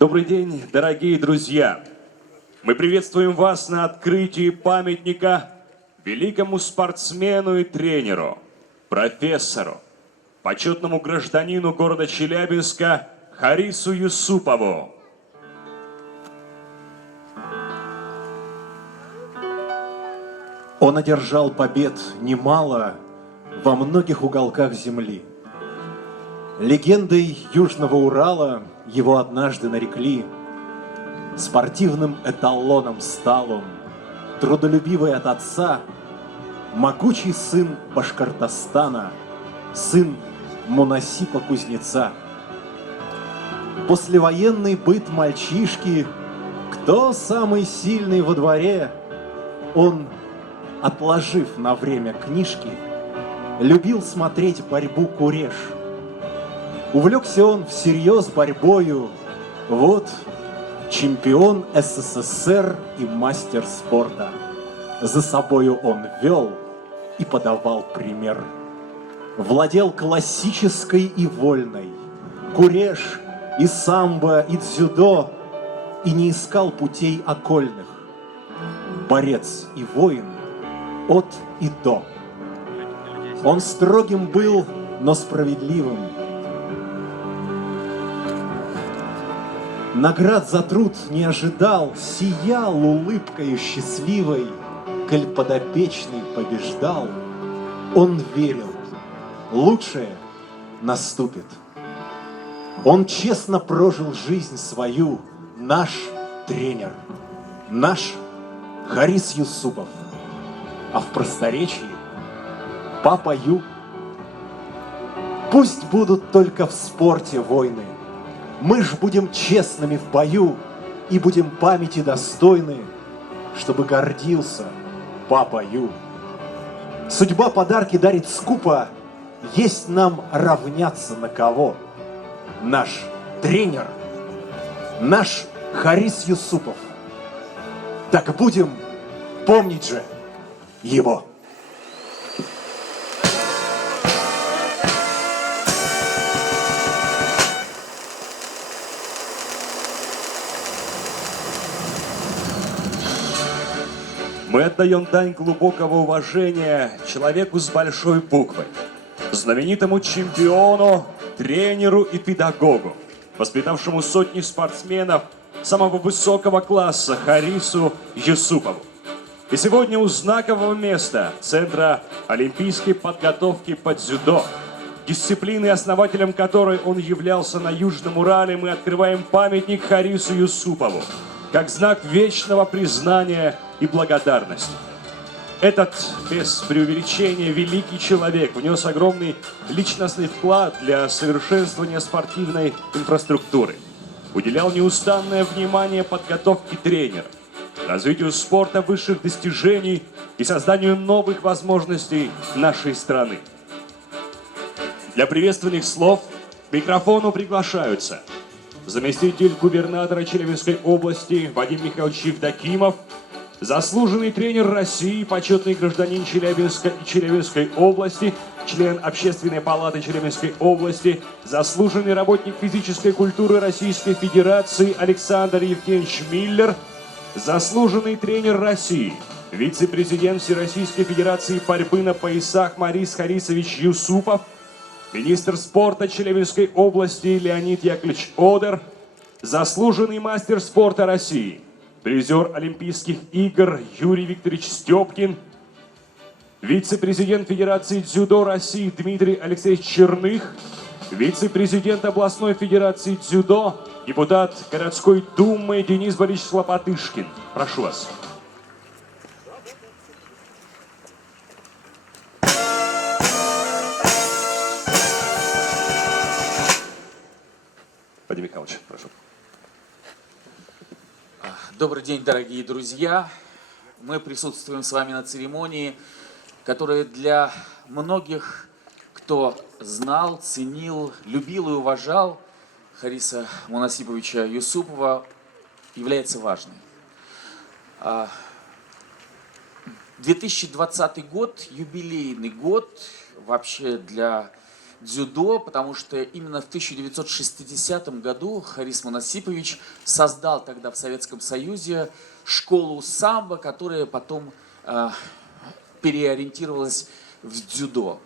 Добрый день, дорогие друзья! Мы приветствуем вас на открытии памятника великому спортсмену и тренеру, профессору, почетному гражданину города Челябинска Харису Юсупову. Он одержал побед немало во многих уголках земли. Легендой Южного Урала его однажды нарекли. Спортивным эталоном стал он, трудолюбивый от отца, могучий сын Башкортостана, сын Мунасипа-кузнеца. Послевоенный быт мальчишки, кто самый сильный во дворе, он, отложив на время книжки, любил смотреть борьбу куреш. Увлекся он всерьез борьбою, вот чемпион СССР и мастер спорта. За собою он вел и подавал пример. Владел классической и вольной, куреш и самбо, и дзюдо, и не искал путей окольных. Борец и воин от и до. Он строгим был, но справедливым. Наград за труд не ожидал, сиял улыбкою счастливой, коль подопечный побеждал. Он верил, лучшее наступит. Он честно прожил жизнь свою, наш тренер, наш Харис Юсупов. А в просторечии Папа Ю. Пусть будут только в спорте войны, мы ж будем честными в бою и будем памяти достойны, чтобы гордился Папа Ю. Судьба подарки дарит скупо, есть нам равняться на кого. Наш тренер, наш Харис Юсупов. Так будем помнить же его. Мы отдаем дань глубокого уважения человеку с большой буквы, знаменитому чемпиону, тренеру и педагогу, воспитавшему сотни спортсменов самого высокого класса Харису Юсупову. И сегодня у знакового места Центра олимпийской подготовки по дзюдо, дисциплины, основателем которой он являлся на Южном Урале, мы открываем памятник Харису Юсупову, как знак вечного признания и благодарности. Этот, без преувеличения, великий человек внес огромный личностный вклад для совершенствования спортивной инфраструктуры, уделял неустанное внимание подготовке тренеров, развитию спорта высших достижений и созданию новых возможностей нашей страны. Для приветственных слов к микрофону приглашаются заместитель губернатора Челябинской области Вадим Михайлович Евдокимов, заслуженный тренер России, почетный гражданин Челябинска и Челябинской области, член Общественной палаты Челябинской области, заслуженный работник физической культуры Российской Федерации Александр Евгеньевич Миллер, заслуженный тренер России, вице-президент Всероссийской Федерации борьбы на поясах Марис Харисович Юсупов, министр спорта Челябинской области Леонид Яковлевич Одер, заслуженный мастер спорта России, призер Олимпийских игр Юрий Викторович Степкин, вице-президент Федерации дзюдо России Дмитрий Алексеевич Черных, вице-президент областной федерации дзюдо, депутат городской думы Денис Борисович Лопатышкин. Прошу вас. Вадим Михайлович, прошу. Добрый день, дорогие друзья. Мы присутствуем с вами на церемонии, которая для многих, кто знал, ценил, любил и уважал Хариса Мунасиповича Юсупова, является важной. 2020 год, юбилейный год вообще для дзюдо, потому что именно в 1960 году Харис Мунасипович создал тогда в Советском Союзе школу самбо, которая потом переориентировалась в дзюдо.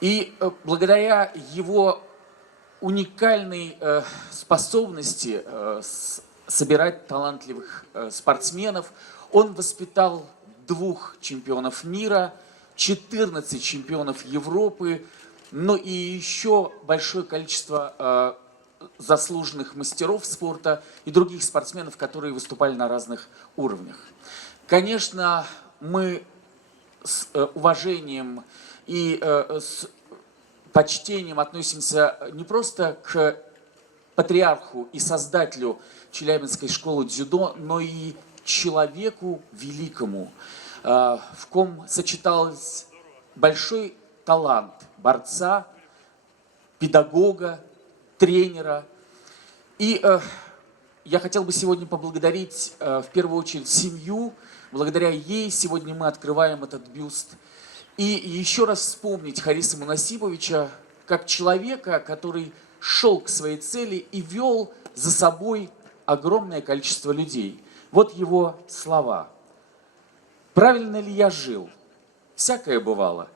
И благодаря его уникальной способности собирать талантливых спортсменов, он воспитал 2 чемпионов мира, 14 чемпионов Европы, но и еще большое количество заслуженных мастеров спорта и других спортсменов, которые выступали на разных уровнях. Конечно, мы с уважением и с почтением относимся не просто к патриарху и создателю Челябинской школы дзюдо, но и человеку великому, в ком сочетался большой талант борца, педагога, тренера. И я хотел бы сегодня поблагодарить в первую очередь семью. Благодаря ей сегодня мы открываем этот бюст. И еще раз вспомнить Хариса Мунасиповича как человека, который шел к своей цели и вел за собой огромное количество людей. Вот его слова. «Правильно ли я жил? Всякое бывало.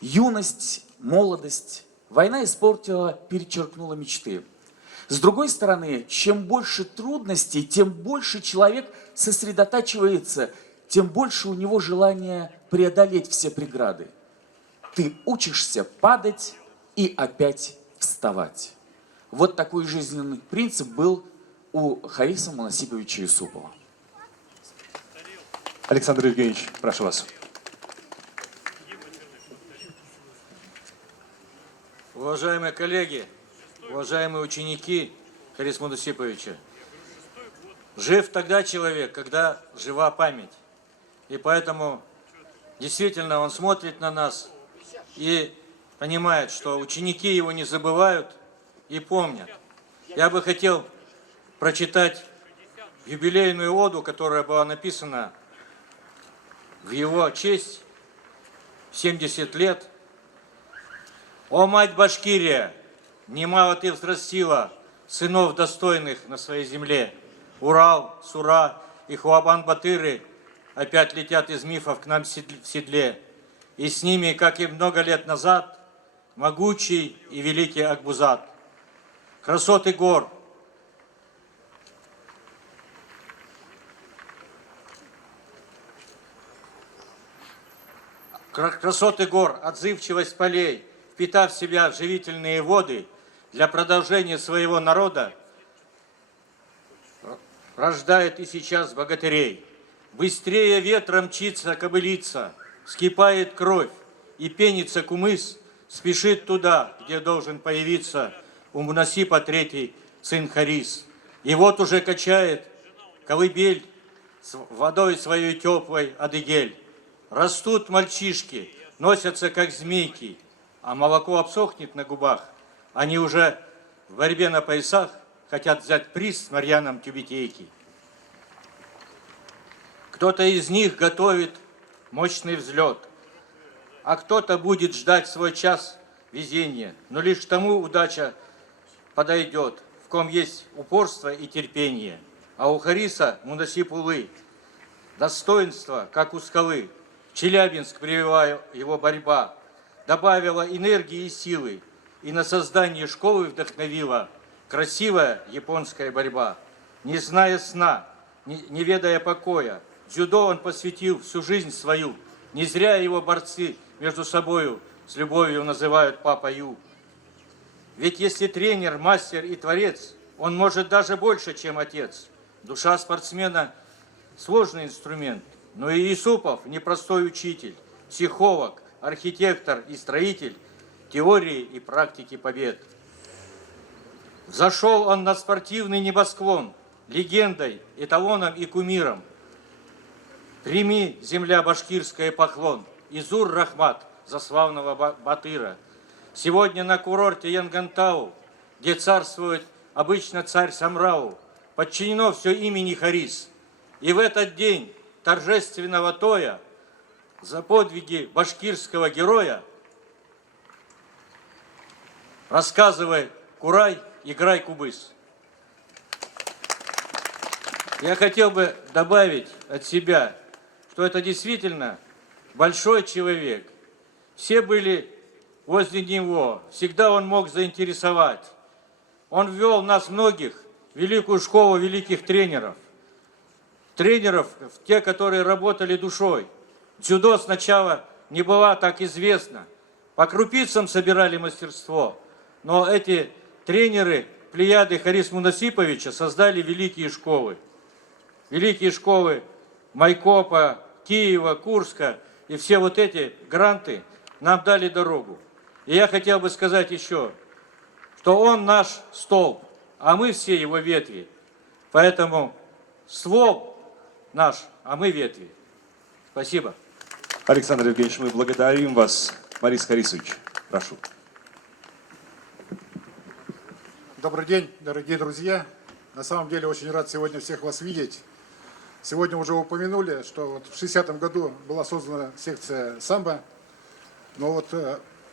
Юность, молодость, война испортила, перечеркнула мечты. С другой стороны, чем больше трудностей, тем больше человек сосредотачивается, тем больше у него желание преодолеть все преграды. Ты учишься падать и опять вставать». Вот такой жизненный принцип был у Хариса Мунасиповича Юсупова. Александр Евгеньевич, прошу вас. Уважаемые коллеги, уважаемые ученики Хариса Мунасиповича, жив тогда человек, когда жива память. И поэтому действительно он смотрит на нас и понимает, что ученики его не забывают и помнят. Я бы хотел прочитать юбилейную оду, которая была написана в его честь, 70 лет. «О, мать Башкирия, немало ты взрастила сынов достойных на своей земле. Урал, Сура и Хуабан-Батыры опять летят из мифов к нам в седле. И с ними, как и много лет назад, могучий и великий Акбузат. Красоты гор, отзывчивость полей, впитав в себя живительные воды для продолжения своего народа, рождает и сейчас богатырей. Быстрее ветром мчится кобылица, вскипает кровь и пенится кумыс, спешит туда, где должен появиться у Мунасипа третий сын Харис. И вот уже качает колыбель с водой своей теплой Адыгель. Растут мальчишки, носятся как змейки, а молоко обсохнет на губах. Они уже в борьбе на поясах хотят взять приз с Марьяном Тюбетейки. Кто-то из них готовит мощный взлет, а кто-то будет ждать свой час везения. Но лишь тому удача подойдет, в ком есть упорство и терпение. А у Хариса Мунасипулы достоинство, как у скалы. В Челябинск привела его борьба, добавила энергии и силы, и на создание школы вдохновила красивая японская борьба. Не зная сна, не ведая покоя, дзюдо он посвятил всю жизнь свою. Не зря его борцы между собою с любовью называют Папа Ю. Ведь если тренер, мастер и творец, он может даже больше, чем отец. Душа спортсмена – сложный инструмент, но и Юсупов – непростой учитель, психолог, архитектор и строитель теории и практики побед. Взошел он на спортивный небосклон, легендой, эталоном и кумиром. Прими, земля башкирская, поклон, Изур Рахмат за славного Батыра. Сегодня на курорте Янгантау, где царствует обычно царь Самрау, подчинено все имени Харис. И в этот день торжественного тоя за подвиги башкирского героя рассказывай курай, играй кубыс. Я хотел бы добавить от себя, что это действительно большой человек. Все были возле него, всегда он мог заинтересовать. Он ввел нас многих в великую школу великих тренеров. Тренеров, те, которые работали душой. Дзюдо сначала не была так известна. По крупицам собирали мастерство. Но эти тренеры, плеяды Харисму Насиповича, создали великие школы. Великие школы Майкопа, Киева, Курска. И все вот эти гранты нам дали дорогу. И я хотел бы сказать еще, что он наш столб, а мы все его ветви. Поэтому ствол наш, а мы ветви. Спасибо. Александр Евгеньевич, мы благодарим вас. Борис Харисович, прошу. Добрый день, дорогие друзья. На самом деле очень рад сегодня всех вас видеть. Сегодня уже упомянули, что вот в 60-м году была создана секция самбо. Но вот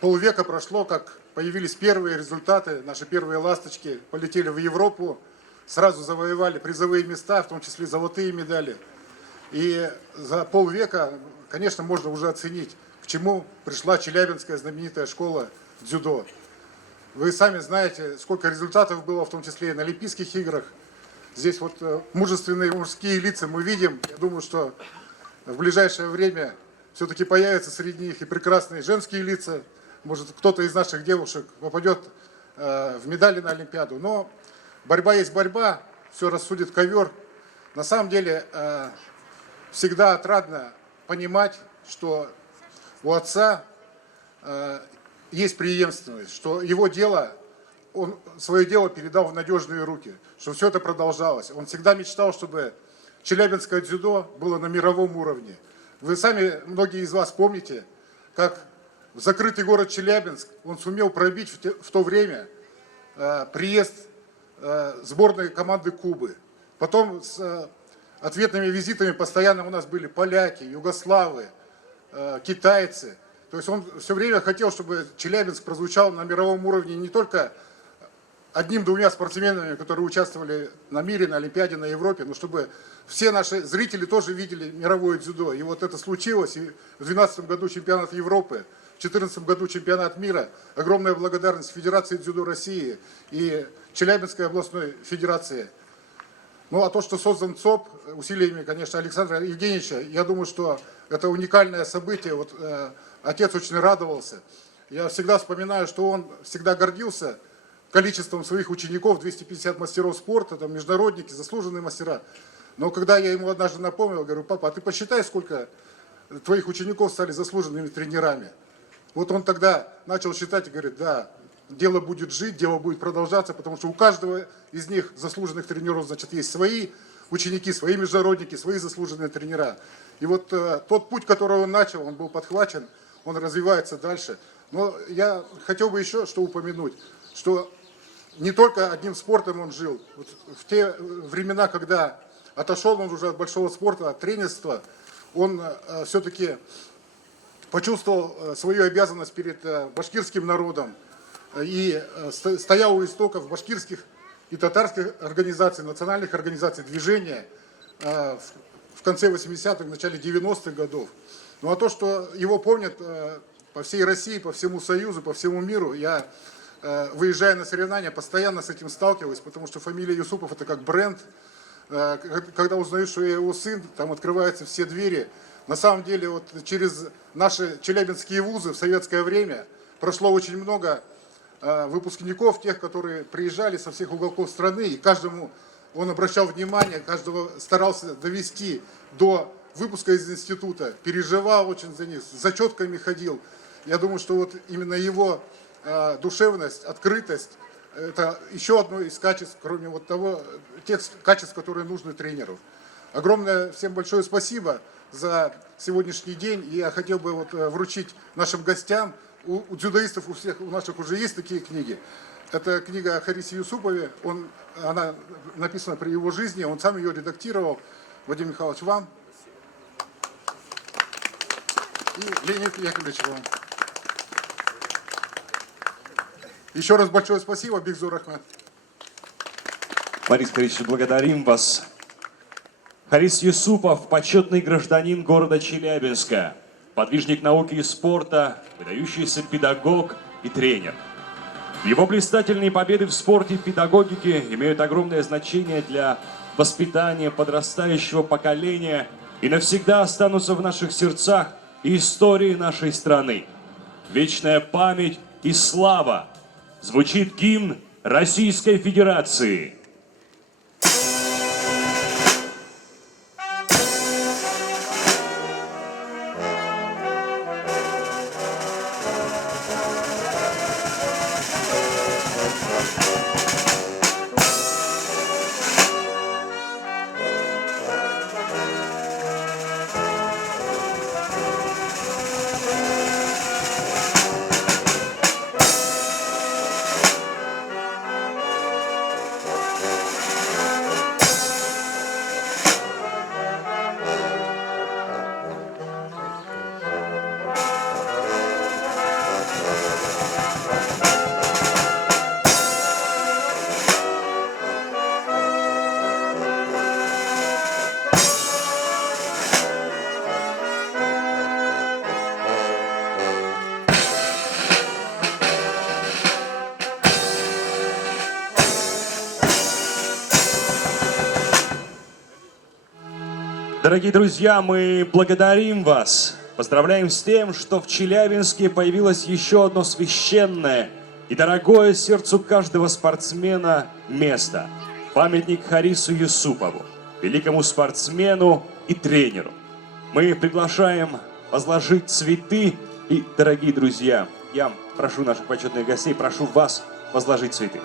полвека прошло, как появились первые результаты, наши первые ласточки полетели в Европу, сразу завоевали призовые места, в том числе золотые медали. И за полвека, конечно, можно уже оценить, к чему пришла Челябинская знаменитая школа дзюдо. Вы сами знаете, сколько результатов было, в том числе и на Олимпийских играх. Здесь вот мужественные мужские лица мы видим. Я думаю, что в ближайшее время все-таки появятся среди них и прекрасные женские лица. Может, кто-то из наших девушек попадет в медали на Олимпиаду. Но борьба есть борьба, все рассудит ковер. На самом деле всегда отрадно понимать, что у отца есть преемственность, что его дело, он свое дело передал в надежные руки, что все это продолжалось. Он всегда мечтал, чтобы челябинское дзюдо было на мировом уровне. Вы сами, многие из вас помните, как в закрытый город Челябинск он сумел пробить в то время приезд сборной команды Кубы. Потом с ответными визитами постоянно у нас были поляки, югославы, китайцы. То есть он все время хотел, чтобы Челябинск прозвучал на мировом уровне не только одним-двумя спортсменами, которые участвовали на мире, на Олимпиаде, на Европе, но чтобы все наши зрители тоже видели мировое дзюдо. И вот это случилось. И в 2012 году чемпионат Европы, в 2014 году чемпионат мира. Огромная благодарность Федерации дзюдо России и Челябинской областной федерации. Ну а то, что создан ЦОП усилиями, конечно, Александра Евгеньевича, я думаю, что это уникальное событие. Вот отец очень радовался. Я всегда вспоминаю, что он всегда гордился количеством своих учеников, 250 мастеров спорта, там международники, заслуженные мастера. Но когда я ему однажды напомнил, говорю: папа, а ты посчитай, сколько твоих учеников стали заслуженными тренерами. Вот он тогда начал считать и говорит: да, дело будет жить, дело будет продолжаться, потому что у каждого из них, заслуженных тренеров, значит, есть свои ученики, свои международники, свои заслуженные тренера. И вот тот путь, который он начал, он был подхвачен, он развивается дальше. Но я хотел бы еще что упомянуть, что не только одним спортом он жил. Вот в те времена, когда отошел он уже от большого спорта, от тренерства, он все-таки почувствовал свою обязанность перед башкирским народом и стоял у истоков башкирских и татарских организаций, национальных организаций движения в конце 80-х, в начале 90-х годов. Ну а то, что его помнят по всей России, по всему Союзу, по всему миру, я, выезжая на соревнования, постоянно с этим сталкиваюсь, потому что фамилия Юсупов — это как бренд. Когда узнаю, что я его сын, там открываются все двери. На самом деле, вот через наши челябинские вузы в советское время прошло очень много выпускников, тех, которые приезжали со всех уголков страны, и каждому он обращал внимание, каждого старался довести до выпуска из института, переживал очень за них, с зачетками ходил. Я думаю, что вот именно его душевность, открытость — это еще одно из качеств, кроме вот того, тех качеств, которые нужны тренеру. Огромное всем большое спасибо за сегодняшний день. И я хотел бы вот вручить нашим гостям, у дзюдоистов у всех, у наших уже есть такие книги. Это книга о Харисе Юсупове, она написана при его жизни, он сам ее редактировал. Вадим Михайлович, вам. И Леонид Яковлевич, вам. Еще раз большое спасибо, Бигзур Ахмед. Борис Харисович, благодарим вас. Харис Юсупов, почетный гражданин города Челябинска, подвижник науки и спорта, выдающийся педагог и тренер. Его блистательные победы в спорте и педагогике имеют огромное значение для воспитания подрастающего поколения и навсегда останутся в наших сердцах и истории нашей страны. Вечная память и слава. Звучит гимн Российской Федерации. Дорогие друзья, мы благодарим вас. Поздравляем с тем, что в Челябинске появилось еще одно священное и дорогое сердцу каждого спортсмена место. Памятник Харису Юсупову, великому спортсмену и тренеру. Мы приглашаем возложить цветы. И, дорогие друзья, я прошу наших почетных гостей, прошу вас возложить цветы.